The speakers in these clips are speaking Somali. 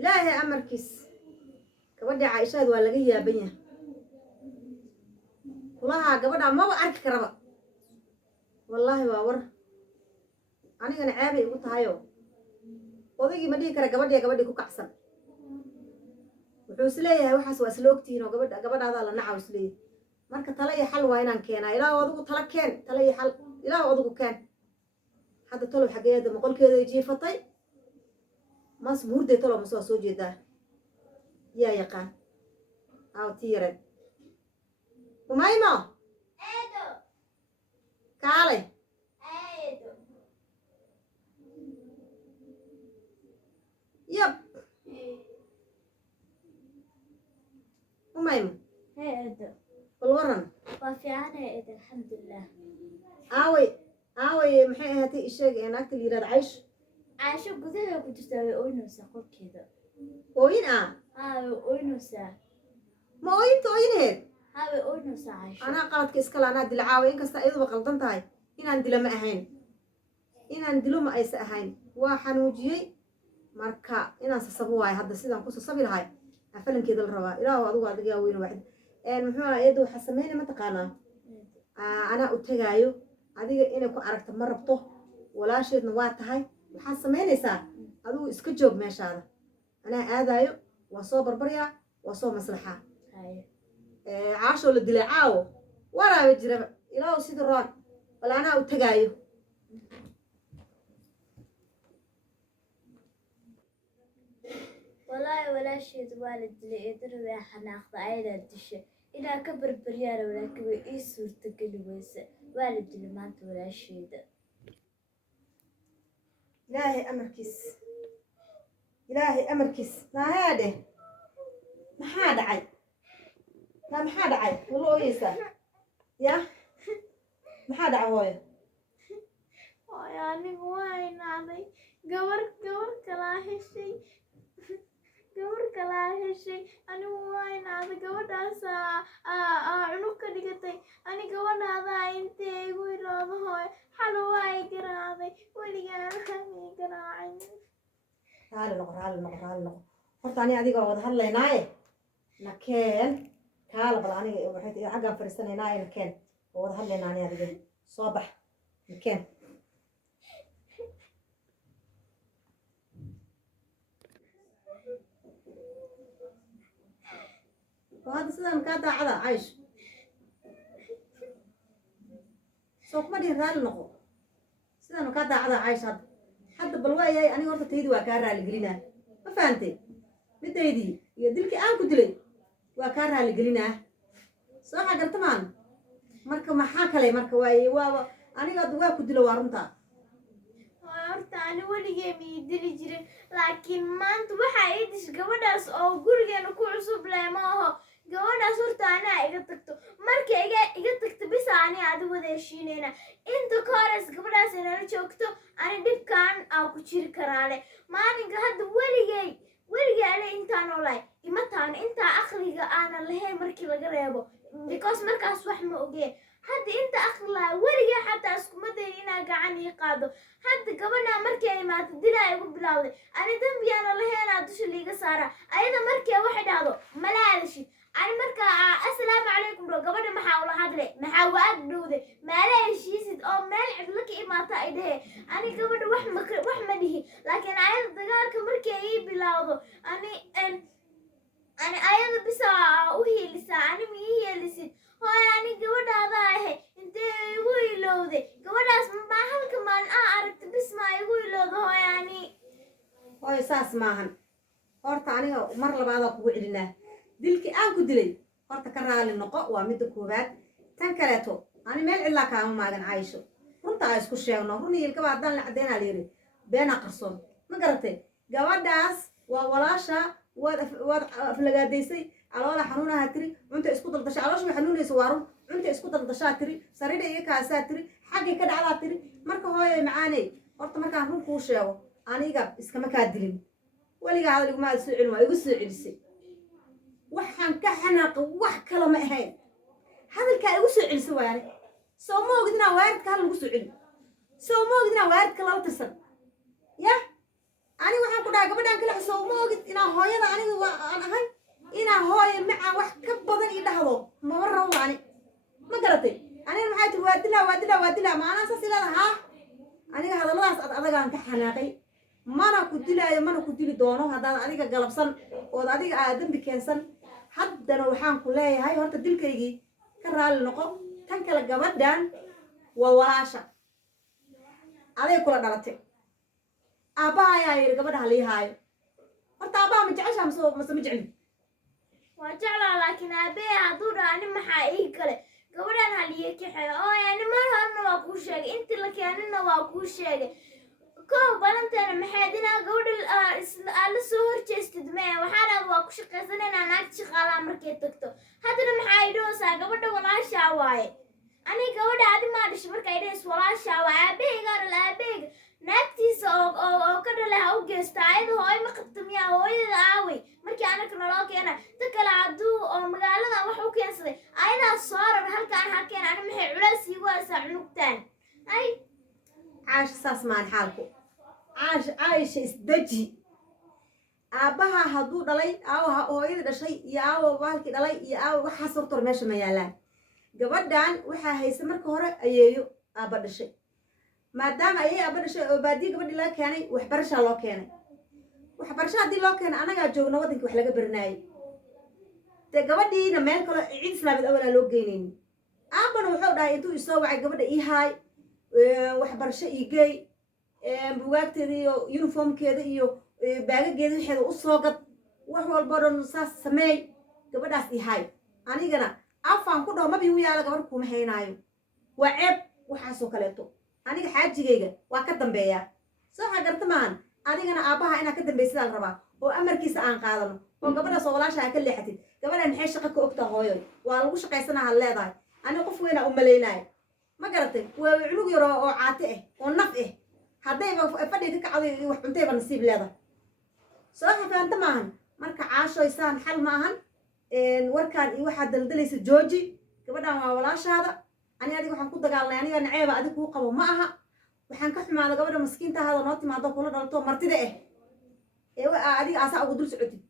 إلهي أمركيس كبدي عايشة ولا جيه بينه كلها قبضها ما بعرف كربا والله وور أنا كان عابي قلت هايو وذيك ما دي كرا قبدي كوكعسن وحوسليه وحس واسلوقتين وقبض هذا لنا عاوسليه marka tala iyo xal waa inaan keenaa ilaa adigu tala keen tala iyo xal ilaa adigu keen hadda talo xageeda maqolkeeda jiifatay mas buurde talo ma soo jeedaa yaa yaqaan aw tiire umaymo eedo kaale eedo yab umaymo eedo والورن وفي عنا إذا الحمد لله آوي محي هاتي إشياء أنك اللي يراد عيش عاشو قدها كنت تسوي أونوسا قول كذا وين أونوسا ما وين توين هيك هاوي أونوسا عاشو أنا قالت كيسكال أنا دل عاوي إنك استأيض بقلطن تاي إن عندي لما أهين إن عندي لما أيس أهين وحنوجي مركا إن سبواي هذا سيدان قصة صبي هاي أفلم كذا الروا إلا هو أدو قاعد وين واحد محوا يدو حسمين ما تقانا أنا أتجايو هذه إنك عرفت مرة بطه ولا شيء نوات هاي وحسمين يسا هذا إسكجوب ماشي هذا أنا أذايو وصوب بربريا وصوب مصلحة عاشوا للدلعاو ورا بجرب إلا وسيد الران ولا أنا أتجايو والله ولا شيء والد اللي يدري يا حناخذ عيلة الدشة إلى كبر بريالة ولا كبر إيسور تقل ويس والد اللي ما أنت ولا شيء ده إلهي أمركس ما هذا ما حدا عي لا ما حدا عي والله يسا يا ما حدا عوية يعني وين علي قور كلا هالشيء قور كلا هالشيء أنا وين هذا قور داس عنق دقتي أنا قور هذا أنت يقول هذا حلوة يقرأ ولي أنا هم يقرأ تعال نقر horta ani adiga wada hadlaynaaye nakeen kaala bal aniga waxay xaggan fariisanaynaaye nakeen wada hadlaynaa ani adiga soo bax nakeen وهذا سيدان كادا عدا عايش سوق ما دي رال نقو سيدان كادا عدا عايش هذا حد بالواي أنا ورطة تيدي وكارها لقلنا ما فهمتي متيدي يدلك أنا كدلي وكارها لقلنا صح قلت مان مركب محاكا لي مركب واي أنا قد واكدلي وارنتا horta ani weligeema idili jirin laakiin maanta waxaa ii dish gabadhaas oo gurigeena ku cusub leh maaho gabadhaas horta anaa iga tagto marka iga tagto bisa ani adi wada heshiinayna inta ka hores gabadhaas inala joogto ani dhibkaan aa ku jiri karaale maalinka hadda weligay ale intaan olahay ima taano intaa aqliga aanan lahayn markii laga reebo because markaas wax ma ogeen hadda inta aqlaa weliga xataa iskuma dayin inaa gacan ii qaado hadda gabadhaa markii ay imaato dilaa igu bilowday ani dambiyaana laheenaa dusha liiga saara ayada markii waxay dhahdo mala hadashid ani markaa assalaamu calaykum dho gabadha maxaa ula hadle maxaa waag dhowday maala heshiisid oo meel cidlo ka imaata ay dhahe ani gabadha wax ma dhihi laakiin ayada dagaalka markii ay ii bilowdo ani ayada bisa u hiilisaa ani ma ii hiilisid hooy ani gabadhaada ahe intee igu ilowday gabadhaas maa halka maalin aragta bis maa igu ilowda hooy ani hooy saas maahan horta aniga mar labaadaa kugu celinaa dilkii aan ku dilay horta ka raali noqo waa midda koowaad tan kaleeto ani meel cidlaa kaama maagan caayisho runta aa isku sheegno run iyo ilkaba haddaan la caddeynaa la yidhi beenaa qarsoon ma garatay gabadhaas waa walaasha waad aflagaadaysay caloola xanuunaha tiri cunta isku daldashaa caloosha way xanuunaysa waa run cunta isku daldashaa tiri sariidha iyo kaasaa tiri xaggay ka dhacdaa tiri marka hooyay macaaney horta markaan run kuu sheego aniga iskama kaa dilin weligaa hadal iguma aad soo celin waa igu soo celisay waxaan ka xanaaqay wax kale ma ahayn hadalkaa igu soo celisay waane soo ma ogid inaan waaridka hal lagu soo celin soo ma ogid inaan waaridka lala tirsan ya أنا waxaan ku dhahay gabadhan kala xisoo ma ogid inaa hooyada aniga aan ahay inaa hooyo macaan wax ka badan ii dhahdo ma warrabo ani ma garatay aniga maxay tiri waa dilaa maana saas ilaa ha aniga hadalladaas adagaan ka xanaaqay mana ku dilaayo mana ku dili doono haddaan adiga galabsan oo adiga aad dambi keensan haddana waxaan ku leeyahay horta dilkaygii ka raali noqo tan kale gabadhan waa walaasha aday kula dhalatay aabbaha ayaa yidhi gabadha halii haayo horta aabbaha ma jeceshaa mase ma jecli waa jeclaa laakiin aabbahe hadduu dhaha ani maxaa ii kale gabadhan haliye kaxeeyo oo yani mar horena waa kuu sheegay intii la keenina waa kuu sheegay kow balanteena maxayd inaa gabadha aad la soo horjeestid mee waxaanaad waa ku shaqaysan inaa naagta shaqaalaa markay tagto haddana maxaa idhoosaa gabadha walaashaa waaye ani gabadha adi maa dhashay marka idhays walaashaa waaye aabaheyga dhal aabaheyga naagtiisa oo ka dhale ha u geysta ayada hooyo ma qabta miyaa hooyada aawey markii anaka naloo keena ta kale hadduu oo magaalada wax u keensaday ayadaas soo rar halkaan ha keen ani maxay culays iigu haysaa cunugtaan ay caasha saas maan xaalku caayisha isdeji aabbaha hadduu dhalay aawo hooyadii dhashay iyo aawo baalkii dhalay iyo aawo waxaas hortor meesha ma yaalaan gabadhan waxaa haysa marka hore ayeeyo aabba dhashay maadaama ayay aabba dhashay oo baadiye gabadhii laga keenay waxbarashaa loo keenay waxbarasha haddii loo keenay annagaa joogna waddankii wax laga baranaayay dee gabadhiina meel kale ciid islaamid awalaa loo geynayni aabbana wuxuu dhahay intuu isoo wacay gabadha ii haay waxbarasho ii geey bugaagteeda iyo uniformkeeda iyo baagageeda waxeeda u soo gad wax walboo dhan saas sameey gabadhaas ii haay anigana afaan ku dhaho mabii u yaala gabar kuma haynaayo waa ceeb waxaasoo kaleeto aniga xaajigayga waa ka dambeeyaa soo xagarta maahan adigana aabbaha inaad ka dambaysidaa la rabaa oo amarkiisa aan qaadano oo gabadhaas oo walaasha ha ka leexatid gabadhan maxay shaqo ka ogtaa hooyoy waa lagu shaqaysanaa had leedahay aniga qof weynaa u malaynaayo ma garatay waa culug yar oo caati ah oo naf ah haddayba fadhiga ka kacday wax cuntayba nasiib leedahay soo xafaanta maahan marka caashoysaan xal maahan warkaan iyo waxaad daldalaysa jooji gabadhan waa walaashaada ani adiga waxaan ku dagaalnay aniga naceeba adig kuu qabo ma aha waxaan ka xumaada gabadha maskiinta ahada noo timaado kula dhalto martida ah adiga aasaa ugu dul socotid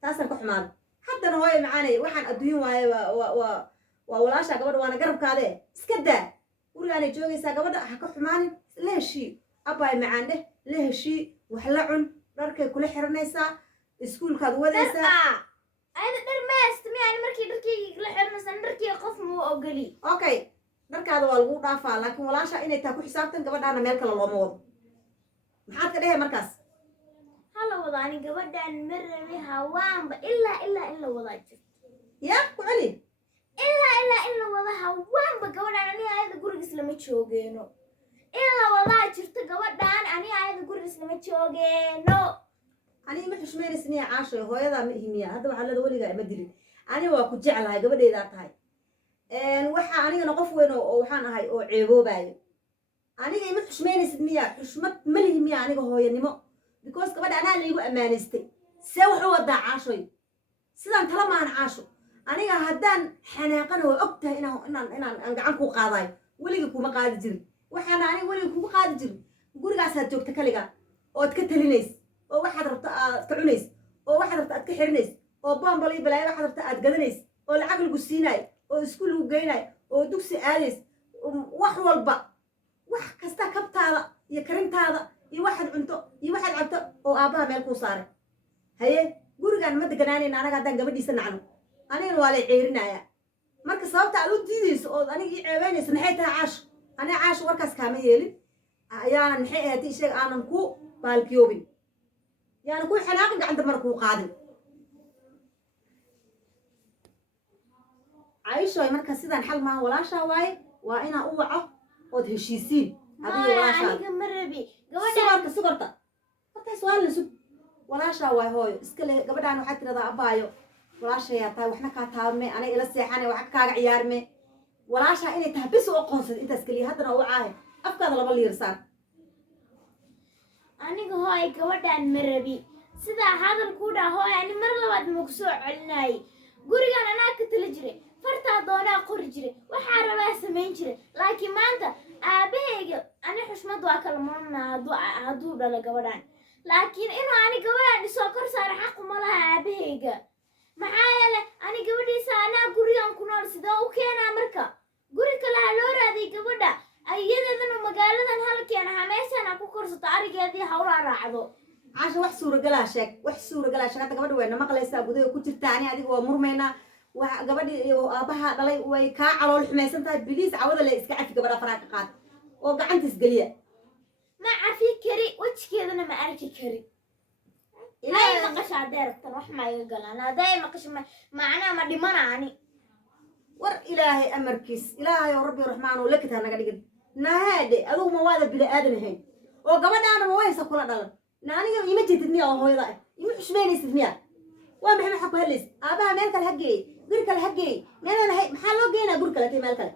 taasaan ka xumaada haddana hooye macaanay waxaan adduun waaye waa walaashaa gabadha waana garabkaade iska daa gurigaanay joogaysaa gabadha ha ka xumaanin la heshii abbaay macaandhe la heshii wax la cun dharkay kula xiranaysaa iskuulkaad wadaysaa ayada dhar ma haysta miyaani markii dharkayga la xiranaysan dharkii qof muu ogoli okay dharkaada waa lagu dhaafaa laakiin walaasha inay taa ku xisaabtan gabadhaana meel kale looma wado maxaad ka dhehe markaas hala wado ani gabadhan ma rabi hawaanba ilaa in la wadaa jirto yaa ku celi ilaa in la wada hawaanba gabadhan ani ayada gurigiis lama joogeeno in la wadaa jirto gabadhan ani ayada gurigiis lama joogeeno ani ma xushmaynaysa caashoy hooyadaa ma ihimiya hadda waxaa leeda weligaa ima dilin ani waa ku jeclahay gabadhaydaa tahay waxaa anigana qof weyn oo waxaan ahay oo ceeboobaayo aniga ima xushmaynaysid miya xushmad ma lihi miya aniga hooyanimo because gabadha anaa laygu ammaanaystay see wax u wadaa caashoy sidaan tala maahan caasho aniga haddaan xanaaqana waa og tahay inaan gacan kuu qaadayo weligii kuma qaadi jirin waxaana aniga weligii kugu qaadi jirin gurigaasaad joogta kaliga ood ka talinays oo waxaad rabto aad ka cunays oo waxaad rabto aad ka xirinays oo bombal iyo balaayo waxaad rabto aad gadanays oo lacag lagu siinayo oo iskuul lagu geynayo oo dugsi aadays wax walba wax kasta kabtaada iyo karintaada iyo waxaad cunto iyo waxaad cabto oo aabbaha meel kuu saaray haye gurigaan ma deganaanayna anaga haddaan gabadhiisa nacno anigana waa lay ceerinayaa marka sababta aad u diidayso ood aniga ii ceebaynayso maxay tahay caasho aniga caasho warkaas kaama yeelin ayaanan maxay ahayd isheeg aanan ku baalkiyoobin yaani ku xanaaqin gacanta mara kuu qaadin caishoy marka sidaan xal maaha walaashaa waaye waa inaa u waco ood heshiisiin adiga walaashaa aniga ma rabi sugarta markaas waa la sug walaashaa waay hooyo iska leh gabadhaan waxaad tiradaa abbaayo walaashayaa tahay waxna kaa taabme aniga ila seexane waxa kaaga ciyaarme walaashaa inay tahay bis u aqoonsad intaas keliya haddana u caahe afkaada laba liirsaan aniga hooy gabadhaan ma rabi sidaa hadal kuu dhaa hooy ani mar labaad ma ku soo celinaayay gurigan anaa ka tali jiray fartaa doonaa qori jiray waxaa rabaa samayn jiray laakiin maanta aabahayga ani xushmad waa kala marnaa hadduu dhalo gabadhaan laakiin inuu ani gabadhaan isoo kor saaro xaq uma laha aabahayga maxaa yeelay ani gabadhiisa anaa gurigan ku nool sidoo u keenaa marka guri kale ha loo raadiy gabadha ayadeedana magaaladan halkeena ha meeshana ku korsato arigeedii hawlaa raacdo caasha wax suuragalaa sheeg hadda gabadha wayna maqlaysaa gudaha ku jirta ani adiga waa murmaynaa wax gabadhii iyo aabaha dhalay way kaa calool xumaysan tahay biliis cawada le iska cafi gabadha faraha ka qaad oo gacantiis geliya ma cafi kari wejgeedana ma arki kari ilaahay maqashaa deertan wax ma iga galaan hadday maqasho macnaa ma dhimanaani war ilaahay amarkiis ilaahay oo rabbi raxmaan oo lakid ha naga dhigin nahaade adugu ma waada bini aadan ahayn oo gabadhaana ma waysa kula dhalan naaniga ima jeedid miya oo hooyada ah ima xushmaynaysid miya waa maxay maxaa ku hadlaysid aabaha meel kale ha geey guri kale ha geey meelana hay maxaa loo geynaa guri kale meel kale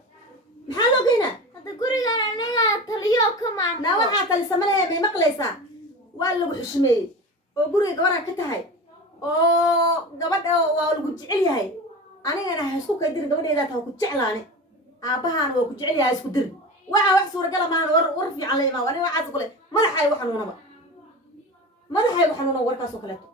maxaa loo geynaa hadda gurigan aniga taliyo ka maamulo naa waxaa talisamanaya may maqlaysaa waa lagu xushmeeyey oo guriga gabadha ka tahay oo gabadha waa lagu jecel yahay anigana ha isku kaydirin gabadheedaa taa ku jeclaani aabbahaana waa ku jecel yahay isku dirin waxaa wax suuragala maahan war fiican la imaa aniga waxaas kule madaxaygu xanuunaba warkaasoo kaleeto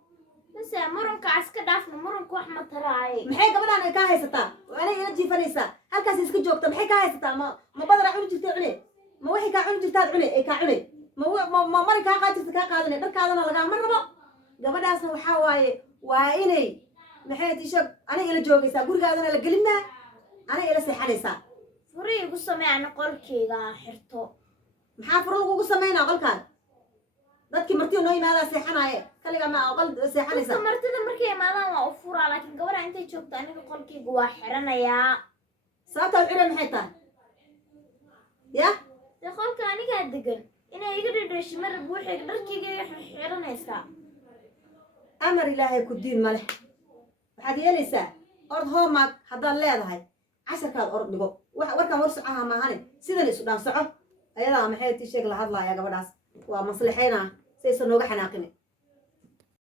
base murankaas ka dhaafna muranku wax ma taraaye maxay gabadhaan ay kaa haysataa anay ila jiifanaysaa halkaas iska joogta maxay kaa haysataa ma badara cuni jirtay cune ma waxay kaa cuni jirtaad cune ay kaa cune ma mari kaa qaad jirta kaa qaadane dharkaadana lagaama rabo gabadhaasna waxaa waaye waa inay maxay tisha anay ila joogaysaa gurigaadana la gelinaa anay ila seexanaysaa furi igu samee ana qolkeyga xirto maxaa furo lagugu samaynaa qolkaan dadkii martida noo yimaadaa seexanaaye kaliga ma qol seexanaysaa dadka martida markay imaadaan waa u furaa laakiin gabadha intay joogto aniga qolkeyga waa xiranayaa sababta u xidhan maxay tahay ya dee qolka anigaa degan inay iga dhidheeshi marab buuxeyga dharkeyga xiranaysaa amar ilaahay ku diin ma leh waxaad yeelaysaa ord hoomaag haddaad leedahay casharkaad orod dhigo warkaan war socoha maahane sidan isu dhaan soco ayadaa maxay tii sheeg la hadlaaya gabadhaas waa maslixaynaa saysan nooga xanaaqine